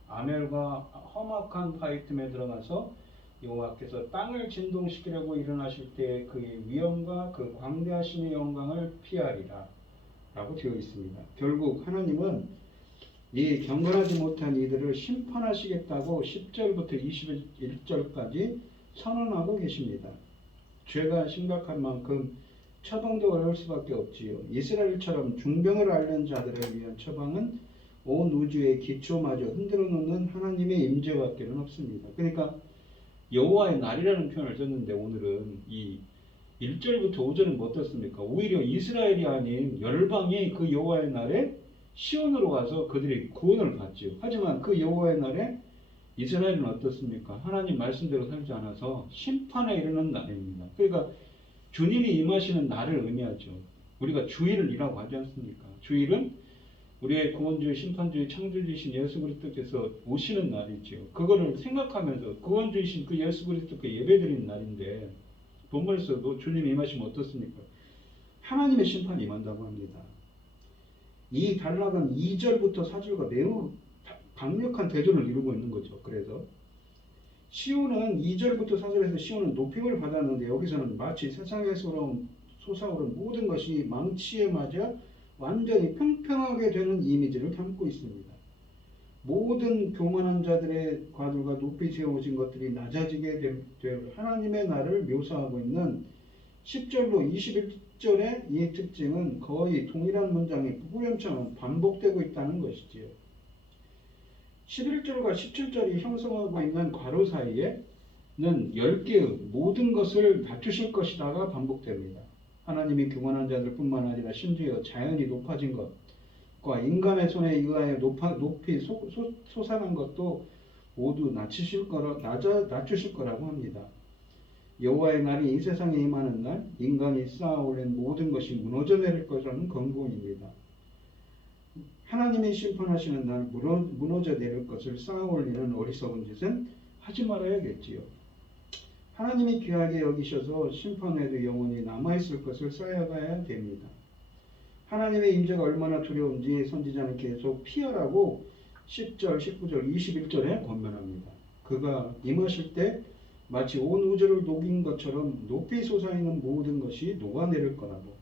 아멜과 험악한 바위 틈에 들어가서 여호와께서 땅을 진동시키려고 일어나실 때에 그의 위엄과 그 광대하심의 영광을 피하리라 라고 되어 있습니다. 결국 하나님은 이 경건하지 못한 이들을 심판하시겠다고 10절부터 21절까지 선언하고 계십니다. 죄가 심각한 만큼 처방도 어려울 수밖에 없지요. 이스라엘처럼 중병을 앓는 자들을 위한 처방은 온 우주의 기초마저 흔들어 놓는 하나님의 임재밖에는 없습니다. 그러니까 여호와의 날이라는 표현을 썼는데 오늘은 이 1절부터 5절은 뭐 어떻습니까? 오히려 이스라엘이 아닌 열방이 그 여호와의 날에 시온으로 가서 그들이 구원을 받지요. 하지만 그 여호와의 날에 이스라엘은 어떻습니까? 하나님 말씀대로 살지 않아서 심판에 이르는 날입니다. 그러니까 주님이 임하시는 날을 의미하죠. 우리가 주일이라고 하지 않습니까? 주일은 우리의 구원주의, 심판주의, 창조주이신 예수 그리스도께서 오시는 날이지요. 그거를 생각하면서 구원주이신 그 예수 그리스도께 예배드리는 날인데 본문에서도 주님 임하시면 어떻습니까? 하나님의 심판이 임한다고 합니다. 이 단락은 2절부터 4절과 매우 강력한 대조를 이루고 있는 거죠. 그래서 시온은 2절부터 4절에서 시온은 높임을 받았는데 여기서는 마치 세상에서 솟아오른 모든 것이 망치에 맞아 완전히 평평하게 되는 이미지를 담고 있습니다. 모든 교만한 자들의 과들과 높이 세워진 것들이 낮아지게 될 하나님의 날을 묘사하고 있는 10절로 21절의 이 특징은 거의 동일한 문장이 후렴처럼 반복되고 있다는 것이지요. 11절과 17절이 형성하고 있는 괄호 사이에는 10개의 모든 것을 갖추실 것이다가 반복됩니다. 하나님이 교만한 자들뿐만 아니라 심지어 자연이 높아진 것과 인간의 손에 의하여 높이 솟아난 것도 모두 낮추실 거라고 합니다. 여호와의 날이 이 세상에 임하는 날, 인간이 쌓아올린 모든 것이 무너져 내릴 것이라는 권고입니다. 하나님이 심판하시는 날 무너져 내릴 것을 쌓아올리는 어리석은 짓은 하지 말아야겠지요. 하나님이 귀하게 여기셔서 심판에도 영원히 남아있을 것을 쌓아가야 됩니다. 하나님의 임재가 얼마나 두려운지 선지자는 계속 피하라고 10절, 19절, 21절에 권면합니다. 그가 임하실 때 마치 온 우주를 녹인 것처럼 높이 솟아있는 모든 것이 녹아내릴 거라고,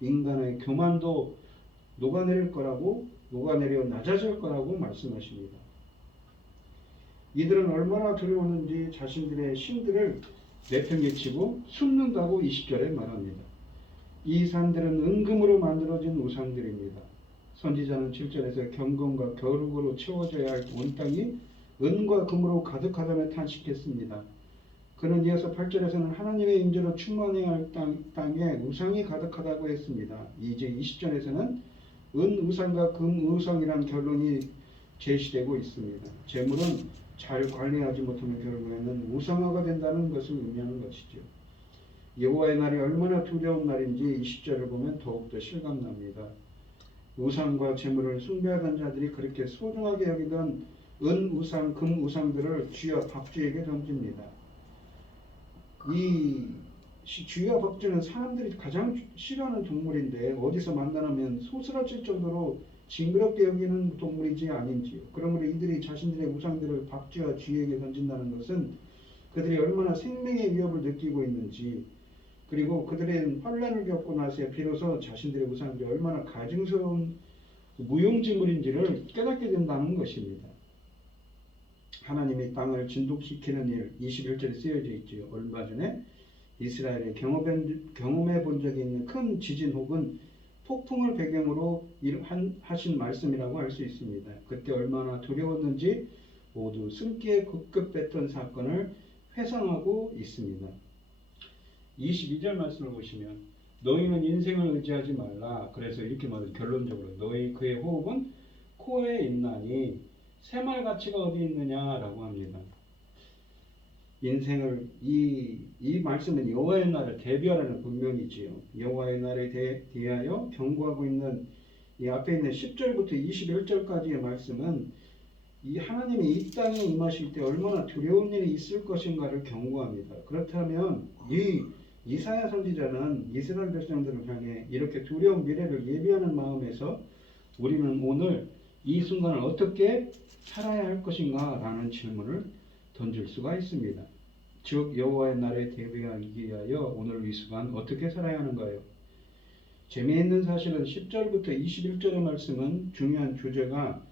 인간의 교만도 녹아내릴 거라고, 녹아내려 낮아질 거라고 말씀하십니다. 이들은 얼마나 두려웠는지 자신들의 신들을 내팽개치고 숨는다고 20절에 말합니다. 이 산들은 은금으로 만들어진 우상들입니다. 선지자는 7절에서 경건과 겨룩으로 채워져야 할 온 땅이 은과 금으로 가득하다며 탄식했습니다. 그는 이어서 8절에서는 하나님의 임재로 충만해야 할 땅에 우상이 가득하다고 했습니다. 이제 20절에서는 은 우상과 금 우상이란 결론이 제시되고 있습니다. 재물은 잘 관리하지 못하면 결국에는 우상화가 된다는 것을 의미하는 것이죠. 여호와의 날이 얼마나 두려운 날인지 20절을 보면 더욱더 실감납니다. 우상과 재물을 숭배하던 자들이 그렇게 소중하게 여기던 은 우상, 금 우상들을 쥐와 박쥐에게 던집니다. 이 쥐와 박쥐는 사람들이 가장 싫어하는 동물인데 어디서 만나면 소스라칠 정도로 징그럽게 여기는 동물인지 아닌지요. 그러므로 이들이 자신들의 우상들을 박쥐와 쥐에게 던진다는 것은 그들이 얼마나 생명의 위협을 느끼고 있는지, 그리고 그들은 환란을 겪고 나서 비로소 자신들의 우상들이 얼마나 가증스러운 무용지물인지를 깨닫게 된다는 것입니다. 하나님이 땅을 진동시키는 일, 21절에 쓰여져 있지요. 얼마 전에 이스라엘이 경험해 본 적이 있는 큰 지진 혹은 폭풍을 배경으로 하신 말씀이라고 할 수 있습니다. 그때 얼마나 두려웠는지 모두 승기에 급급했던 사건을 회상하고 있습니다. 22절 말씀을 보시면 너희는 인생을 의지하지 말라. 그래서 이렇게 말해요. 결론적으로 너희 그의 호흡은 코에 있나니 새말 가치가 어디 있느냐라고 합니다. 인생을 이 말씀은 여호와의 날을 대비하라는 분명이지요. 여호와의 날에 대하여 경고하고 있는 이 앞에 있는 10절부터 21절까지의 말씀은 이 하나님이 이 땅에 임하실 때 얼마나 두려운 일이 있을 것인가를 경고합니다. 그렇다면 이 이사야 선지자는 이스라엘 백성들을 향해 이렇게 두려운 미래를 예비하는 마음에서 우리는 오늘 이 순간을 어떻게 살아야 할 것인가 라는 질문을 던질 수가 있습니다. 즉 여호와의 날에 대비하기 위하여 오늘 이 순간 어떻게 살아야 하는가요? 재미있는 사실은 10절부터 21절의 말씀은 중요한 주제가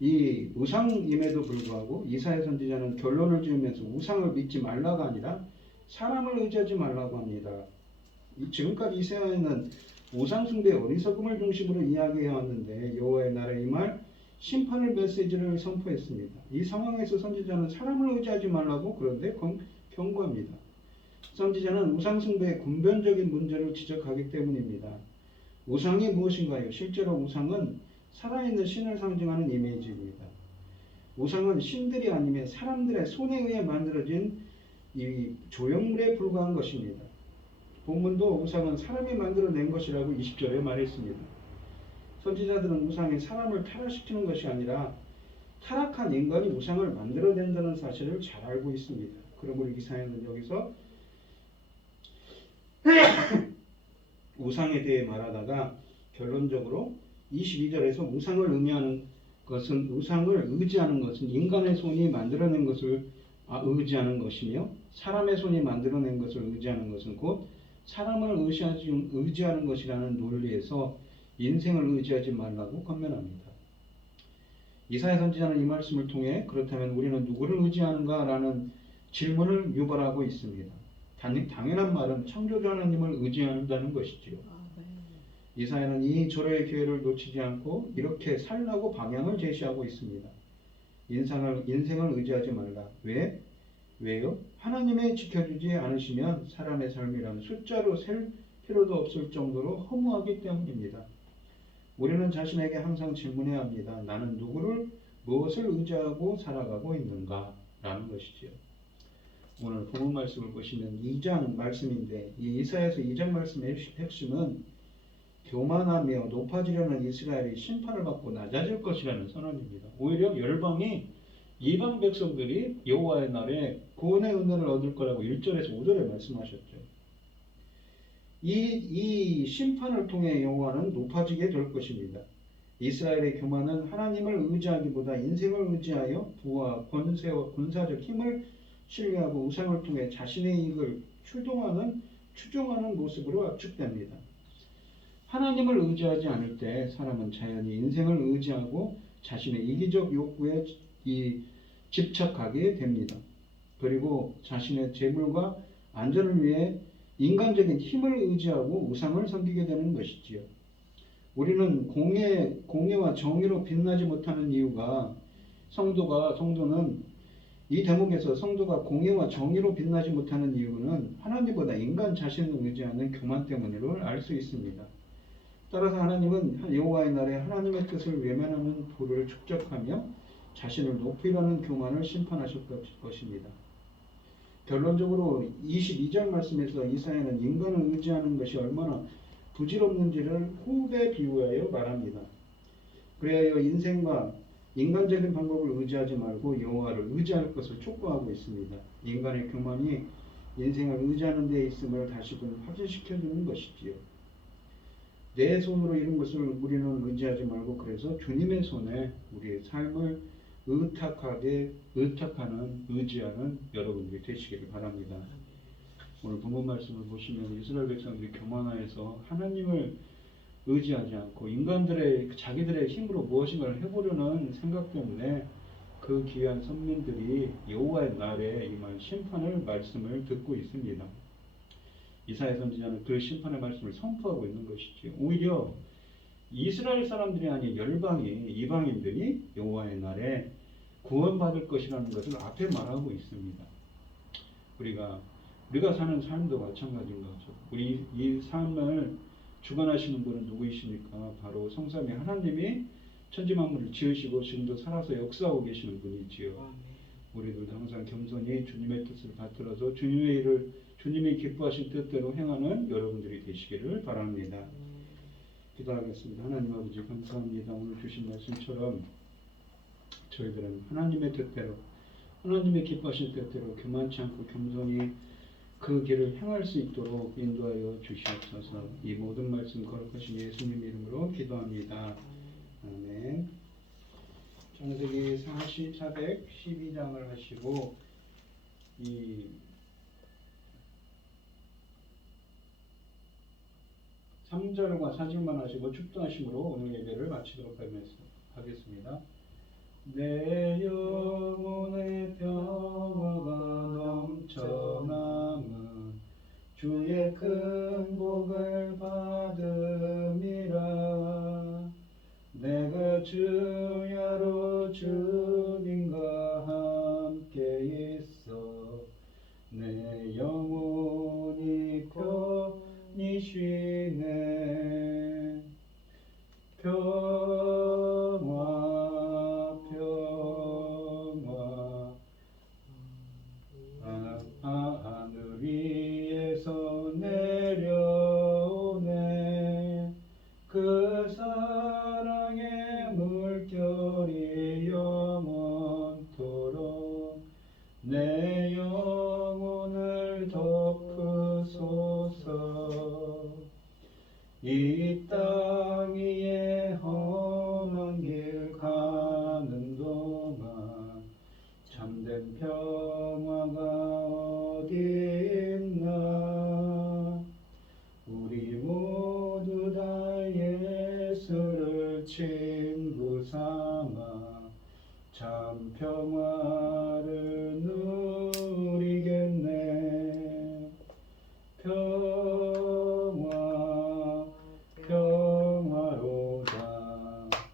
이 우상임에도 불구하고 이사야 선지자는 결론을 지으면서 우상을 믿지 말라가 아니라 사람을 의지하지 말라고 합니다. 지금까지 이사야는 우상 숭배의 어리석음을 중심으로 이야기해 왔는데 여호와의 날에 임할 심판의 메시지를 선포했습니다. 이 상황에서 선지자는 사람을 의지하지 말라고 그런데 경고합니다. 선지자는 우상 숭배의 근본적인 문제를 지적하기 때문입니다. 우상이 무엇인가요? 실제로 우상은 살아있는 신을 상징하는 이미지입니다. 우상은 신들이 아니면 사람들의 손에 의해 만들어진 이 조형물에 불과한 것입니다. 본문도 우상은 사람이 만들어낸 것이라고 20절에 말했습니다. 선지자들은 우상이 사람을 타락시키는 것이 아니라 타락한 인간이 우상을 만들어낸다는 사실을 잘 알고 있습니다. 그러므로 이사야는 여기서 우상에 대해 말하다가 결론적으로 22절에서 우상을 의지하는 것은 인간의 손이 만들어낸 것을 의지하는 것이며 사람의 손이 만들어낸 것을 의지하는 것은 곧 사람을 의지하는 것이라는 논리에서 인생을 의지하지 말라고 권면합니다. 이사야 선지자는 이 말씀을 통해 그렇다면 우리는 누구를 의지하는가라는 질문을 유발하고 있습니다. 당연한 말은 창조주 하나님을 의지한다는 것이지요. 이사야는 이 절호의 기회를 놓치지 않고 이렇게 살라고 방향을 제시하고 있습니다. 인생을 의지하지 말라. 왜요? 하나님의 지켜주지 않으시면 사람의 삶이란 숫자로 셀 필요도 없을 정도로 허무하기 때문입니다. 우리는 자신에게 항상 질문해야 합니다. 나는 무엇을 의지하고 살아가고 있는가? 라는 것이지요. 오늘 본문 말씀을 보시면 2장 말씀인데 이 이사야서 2장 말씀의 핵심은 교만하며 높아지려는 이스라엘이 심판을 받고 낮아질 것이라는 선언입니다. 오히려 열방이 이방 백성들이 여호와의 날에 구원의 은혜를 얻을 거라고 1절에서 5절에 말씀하셨죠. 이 심판을 통해 여호와는 높아지게 될 것입니다. 이스라엘의 교만은 하나님을 의지하기보다 인생을 의지하여 부와 권세와 군사적 힘을 신뢰하고 우상을 통해 자신의 이익을 추종하는 모습으로 압축됩니다. 하나님을 의지하지 않을 때 사람은 자연히 인생을 의지하고 자신의 이기적 욕구에 집착하게 됩니다. 그리고 자신의 재물과 안전을 위해 인간적인 힘을 의지하고 우상을 섬기게 되는 것이지요. 우리는 공의와 정의로 빛나지 못하는 이유가 성도는 이 대목에서 성도가 공의와 정의로 빛나지 못하는 이유는 하나님보다 인간 자신을 의지하는 교만 때문임을 알 수 있습니다. 따라서 하나님은 여호와의 날에 하나님의 뜻을 외면하는 불을 축적하며 자신을 높이려는 교만을 심판하실 것입니다. 결론적으로 22절 말씀에서 이사야는 인간을 의지하는 것이 얼마나 부질없는지를 호흡에 비유하여 말합니다. 그래야 인생과 인간적인 방법을 의지하지 말고 여호와를 의지할 것을 촉구하고 있습니다. 인간의 교만이 인생을 의지하는 데 있음을 다시금 확인시켜주는 것이지요. 내 손으로 이룬 것을 우리는 의지하지 말고 그래서 주님의 손에 우리의 삶을 의지하는 여러분들이 되시기를 바랍니다. 오늘 본문 말씀을 보시면 이스라엘 백성들이 교만하여서 하나님을 의지하지 않고 자기들의 힘으로 무엇인가를 해보려는 생각 때문에 그 귀한 선민들이 여호와의 날에 임할 심판을 말씀을 듣고 있습니다. 이사야 선지자는 그 심판의 말씀을 선포하고 있는 것이지 오히려 이스라엘 사람들이 아닌 이방인들이 여호와의 날에 구원받을 것이라는 것을 앞에 말하고 있습니다. 우리가 사는 삶도 마찬가지인 거죠. 우리 이 삶을 주관하시는 분은 누구이십니까? 바로 성삼위 하나님이 천지만물을 지으시고 지금도 살아서 역사하고 계시는 분이지요. 우리들도 항상 겸손히 주님의 뜻을 받들어서 주님이 기뻐하신 뜻대로 행하는 여러분들이 되시기를 바랍니다. 기도하겠습니다. 하나님 아버지 감사합니다. 오늘 주신 말씀처럼 저희들은 하나님의 뜻대로 하나님의 기뻐하신 뜻대로 교만치 않고 겸손히 그 길을 행할 수 있도록 인도하여 주시옵소서. 이 모든 말씀 거룩하신 예수님 이름으로 기도합니다. 아멘. 창세기 412장을 하시고 이 3절과 4절만 하시고 축도하심으로 오늘 예배를 마치도록 하겠습니다. 내 영혼의 평화가 넘쳐남은 주의 큰 복을 받음이라. 내가 주야로 주님과 함께 있어 내 영혼이 편히 쉬네. 평화 평화 하늘 위에서 내려오네. 그 사랑의 물결이 영원토록 내 영혼을 덮으소서. 이 땅 위에 험한 길 가는 동안 참된 평화가 어디 있나. 우리 모두 다 예수를 친구 삼아 참 평화를 누리겠네. 평화 평화로다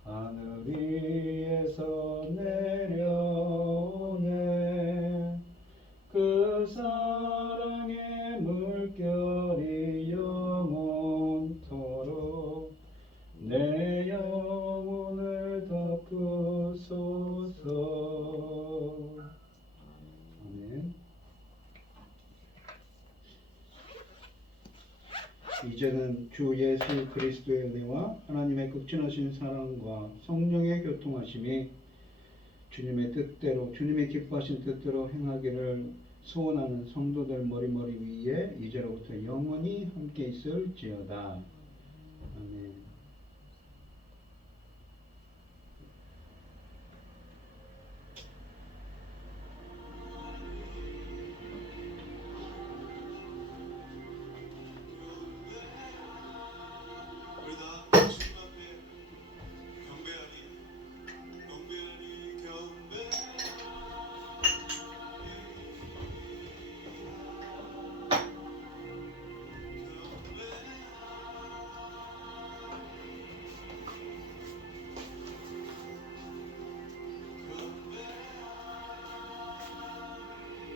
하늘 위에서 내려오네. 그 사랑의 물결이 영원토록 내 영혼을 덮으소서. 아멘. 이제는 주 예수 그리스도의 은혜와 하나님의 극진하신 사랑과 성령의 교통하심이 주님의 뜻대로 주님의 기뻐하신 뜻대로 행하기를 소원하는 성도들 머리머리 위에 이제로부터 영원히 함께 있을지어다. 아멘.